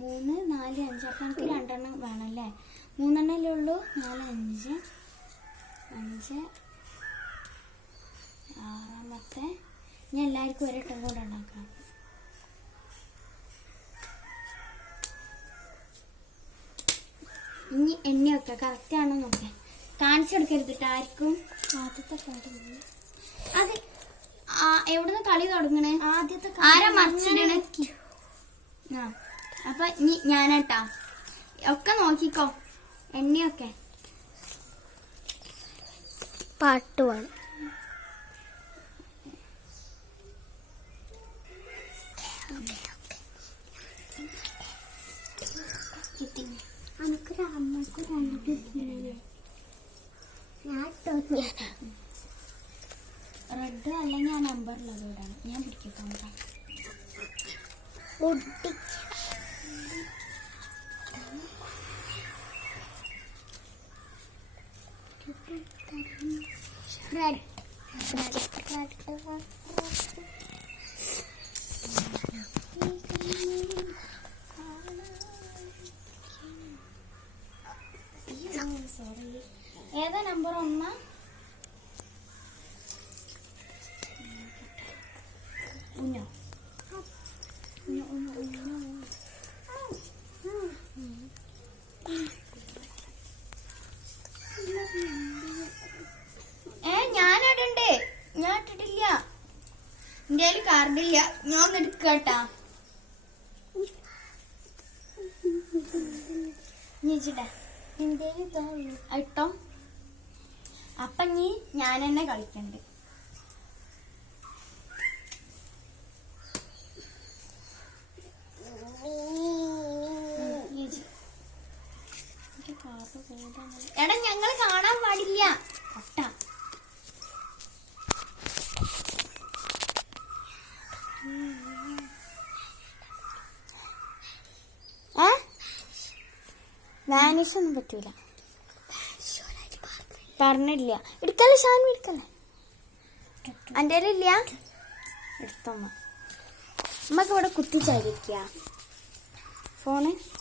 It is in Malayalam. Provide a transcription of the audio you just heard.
3, 4, 5. അപ്പം എനിക്ക് 2 എണ്ണം വേണമല്ലേ? 3 എണ്ണല്ലേ ഉള്ളൂ. 4, 5, 5, 6. ഇനി എല്ലാവർക്കും ഒരിട്ടം കൂടെ ഉണ്ടാക്കാം. ഇനി എണ്ണയൊക്കെ കറക്റ്റ് ആണോ നോക്കാം. കാണിച്ചെടുക്കരുത് ആർക്കും. ആദ്യത്തെ കളി അത് എവിടുന്ന് കളി തുടങ്ങണേ? ആദ്യത്തെ ആരാ മറിച്ചിടണേ? ആ അപ്പൊ ഇനി ഞാനട്ടാ ഒക്കെ നോക്കിക്കോ. എണ്ണയൊക്കെ പാട്ട് വേണം. റെഡ് അല്ലെങ്കിൽ ആ നമ്പറിലത് ഇടാണ്. ഞാൻ പിടിക്കാം. റെഡ് ഏതാ നമ്പർ? 1. ഉന്നോ ഞാനിടണ്ടേ? ഞാൻ ഇട്ടിട്ടില്ല. എന്റെ കയ്യിൽ കാർഡില്ല. ഞാൻ ഒന്ന് എടുക്കട്ടാ. ഇട്ടോ. അപ്പൊ നീ ഞാൻ തന്നെ കളിക്കണ്ട്. എടാ ഞങ്ങൾ കാണാൻ പാടില്ല. ഒട്ട വാനിഷ് ഒന്നും പറ്റൂല. പറഞ്ഞില്ല. എടുക്കല്ലേ ഷാൻ, എടുക്കല്ലേ. എൻ്റെ ഇല്ല. എടുത്തോമ്മ. അമ്മക്ക് ഇവിടെ കുത്തിച്ചായിരിക്കുക ഫോണ്.